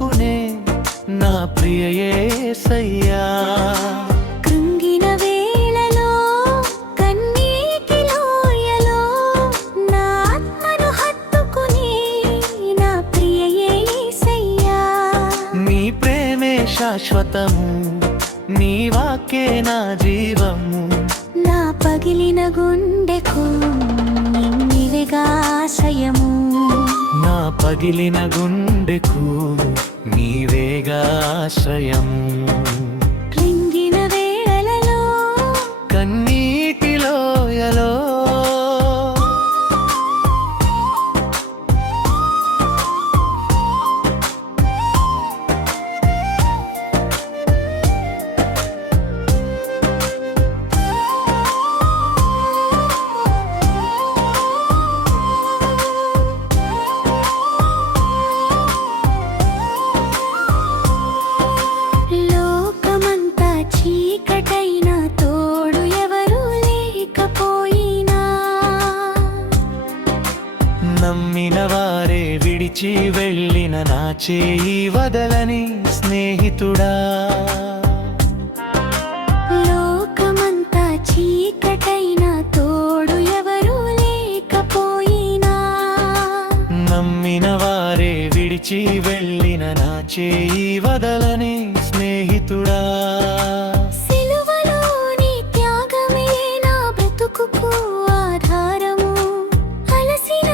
హత్తుకునే నా ప్రియ యేసయ్యా. కృంగిన వేళలో కన్నీటి లోయలో నా ఆత్మను హత్తుకునే నా ప్రియ యేసయ్యా. నీ ప్రేమే శాశ్వతము, నీ వాక్యే నా జీవము. నా పగిలిన గుండెకు నీవేగా ఆశ్రయము. నా పగిలిన గుండెకు నీవేగా ఆశ్రయము. కృంగిన వేళలలో కన్నీటి లోయలో లోకమంతా చీకటైన తోడు ఎవరు లేకపోయినా, నమ్మిన వారే విడిచి వెళ్ళిన నా చేయి వదలని స్నేహితుడా. లోకమంతా చీకటైన తోడు ఎవరు లేకపోయినా, నమ్మిన వారే విడిచి వెళ్ళిన నా చేయి వదలని స్నేహితుడా. సిలువలోని త్యాగమే నా బ్రతుకుకు ఆధారము. అలసిన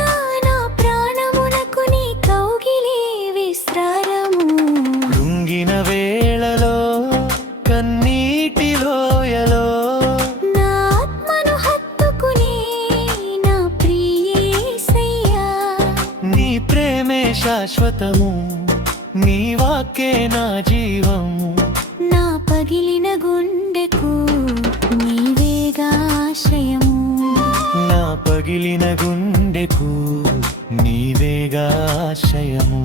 నా ప్రాణమునకు నీ కౌగిలే విశ్రారము. కృంగిన వేళలో కన్నీటి లోయలో నా ఆత్మను హత్తుకునే నా ప్రియ యేసయ్యా. నీ ప్రేమే శాశ్వతము, నీ వాక్యే నా జీవము. నా పగిలిన గుండెకు నీవేగా ఆశ్రయము. నా పగిలిన గుండెకు నీవేగా ఆశ్రయము.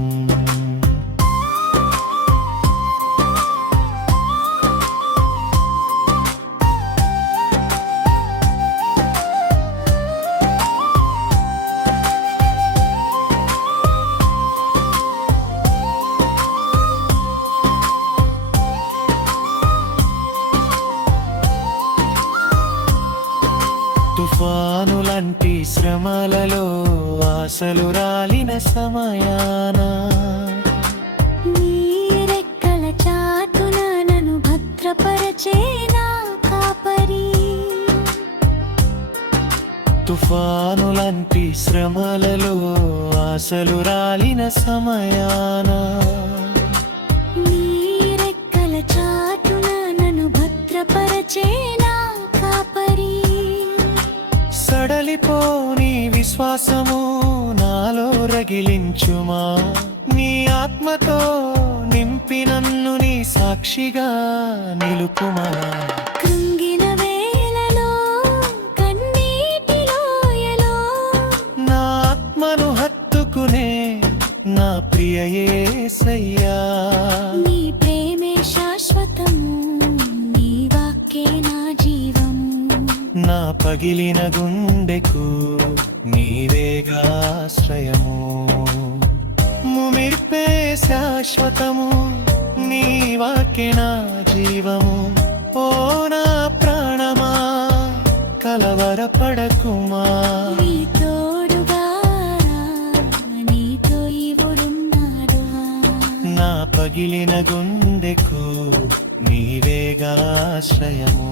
తుఫానులంటి శ్రమలలో ఆశలు రాలిన సమయాన నీ రెక్కల చాటున నన్ను భద్రపరచే నా కాపరి. తుఫానులంటి శ్రమలలో ఆశలు రాలిన సమయాన నీ రెక్కల చాటున నన్ను భద్రపరచే నా కాపరి. సడలిపోని విశ్వాసము నాలో రగిలించుమా. నీ ఆత్మతో నింపి నన్ను నీ సాక్షిగా నిలుపుమా. కృంగిన వేళలో కన్నీటి లోయలో నా ఆత్మను హత్తుకునే నా ప్రియ యేసయ్యా. నీ ప్రేమే శాశ్వతము, నీ వాక్యే నా జీవము. నా పగిలిన గుండెకు నీవేగా ఆశ్రయము. ముమిర్పే శాశ్వతము, నీ వాక్యే నా జీవము. ఓ నా ప్రాణమా కలవరపడకుమా. నీ తోడుగా నీతో ఇవుడున్నాడు. నా పగిలిన గుండెకు నీవేగా ఆశ్రయము.